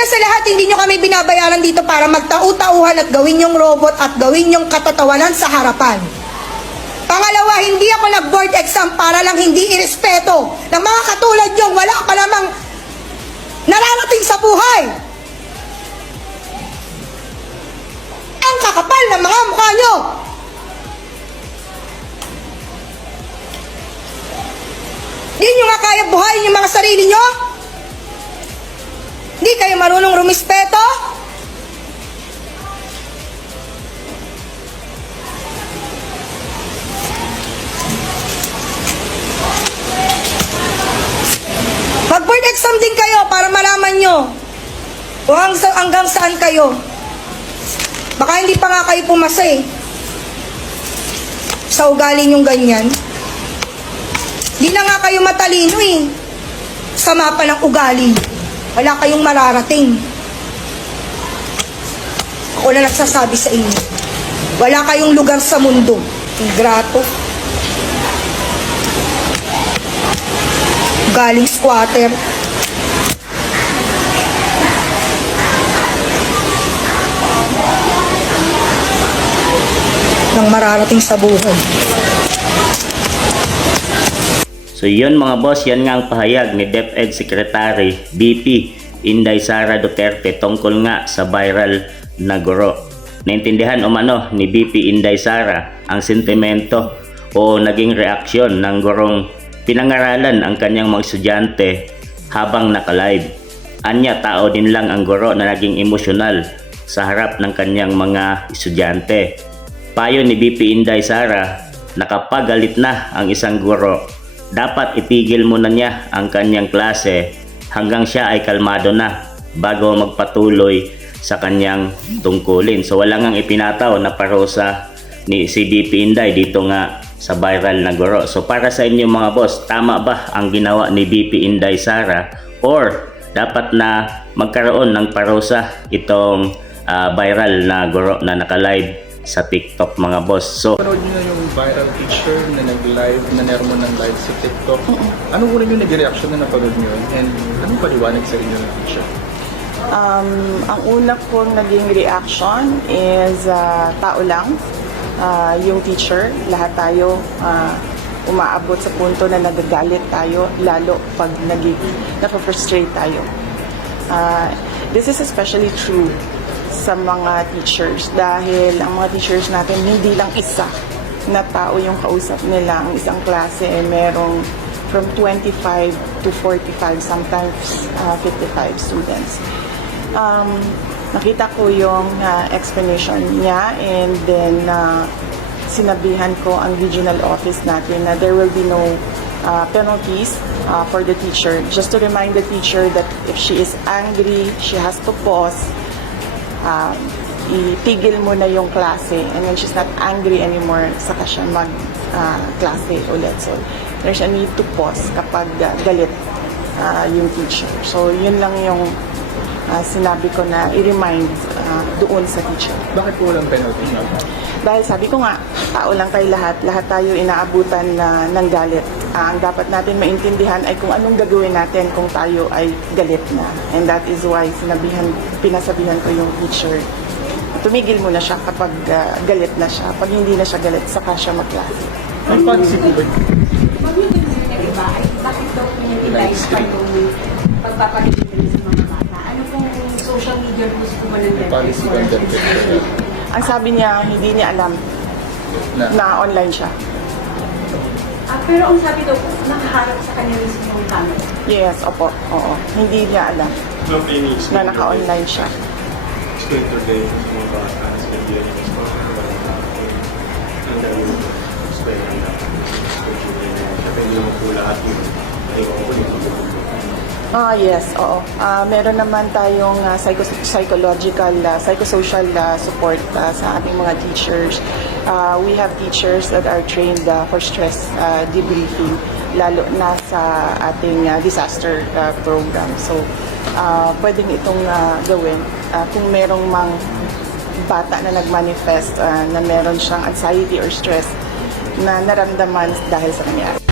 Una sa lahat, hindi nyo kami binabayaran dito para magtau-tauhan at gawin yung robot at gawin yung katatawanan sa harapan. Pangalawa, hindi ako nag-board exam para lang hindi irespeto ng mga katulad nyo. Wala pa namang nararating sa buhay. Ang kakapal ng mga mukha nyo. Di nyo nga kaya buhayin yung mga sarili nyo? Di kayo marunong rumispeto? Mag-board exam din kayo para malaman nyo kung hanggang saan kayo. Baka hindi pa nga kayo pumasa eh. Sa ugali nyong ganyan. Di na nga kayo matalino eh. Sama pa ng ugali. Wala kayong mararating. Ako na nagsasabi sa inyo. Wala kayong lugar sa mundo. Ingrato. Galing squatter. Nang mararating sa buhay. So yun mga boss, yan nga ang pahayag ni DepEd Secretary BP Inday Sara Duterte tungkol nga sa viral na guro. Naintindihan umano ni BP Inday Sara ang sentimento o naging reaksyon ng gurong pinangaralan ang kanyang mga estudyante habang naka-live. Anya, tao din lang ang guro na naging emosyonal sa harap ng kanyang mga estudyante. Payo ni BP Inday Sara na kapag galit na ang isang guro, dapat itigil muna niya ang kanyang klase hanggang siya ay kalmado na bago magpatuloy sa kanyang tungkulin. So wala ngang ipinataw na parusa ni si BP Inday dito nga sa viral na guro. So para sa inyo mga boss, tama ba ang ginawa ni BP Inday Sara or dapat na magkaroon ng parusa itong viral na guro na naka-live sa TikTok mga boss? So panood nyo na yung viral teacher na nag-live, na meron ng live sa TikTok. Ano muna yung nag-reaction na napanood nyo? And anong paliwanag sa inyo ng teacher? Ang una kong naging reaction is tao lang. Yung teacher, lahat tayo umaabot sa punto na nagagalit tayo, lalo pag napafrustrate tayo. This is especially true sa mga teachers dahil ang mga teachers natin hindi lang isa na tao yung kausap nila. Ang isang klase ay merong from 25 to 45, sometimes 55 students. Nakita ko yung explanation niya and then sinabihan ko ang regional office natin na there will be no penalties for the teacher. Just to remind the teacher that if she is angry, she has to pause, itigil mo na yung klase, and when she's not angry anymore, saka siya mag-klase ulit. So, there's a need to pause kapag galit yung teacher. So, yun lang yung sinabi ko na i-remind doon sa teacher. Bakit po walang penalty na? Dahil sabi ko nga, tao lang tayo lahat tayo inaabutan ng galit. Ang dapat natin maintindihan ay kung anong gagawin natin kung tayo ay galit na. And that is why pinasabihan ko yung teacher, tumigil muna siya kapag galit na siya. Pag hindi na siya galit, saka siya mag-klase. Ang policy po ba? Bakit daw pinag-live pa yung pagpapaligid sa mga bata? Ano pong social media rules po man ng Policy ba ang Ang sabi niya, hindi niya alam na online siya. Pero ang sabi daw po, nakaharap sa kanya mismo yung camera. Yes, opo. Oo. Hindi niya alam na naka-online siya. Yes, oo. Meron naman tayong psychological, psychosocial support sa ating mga teachers. We have teachers that are trained for stress debriefing, lalo na sa ating disaster program. So, pwedeng itong gawin kung merong mang bata na nag-manifest na meron siyang anxiety or stress na naramdaman dahil sa nangyari.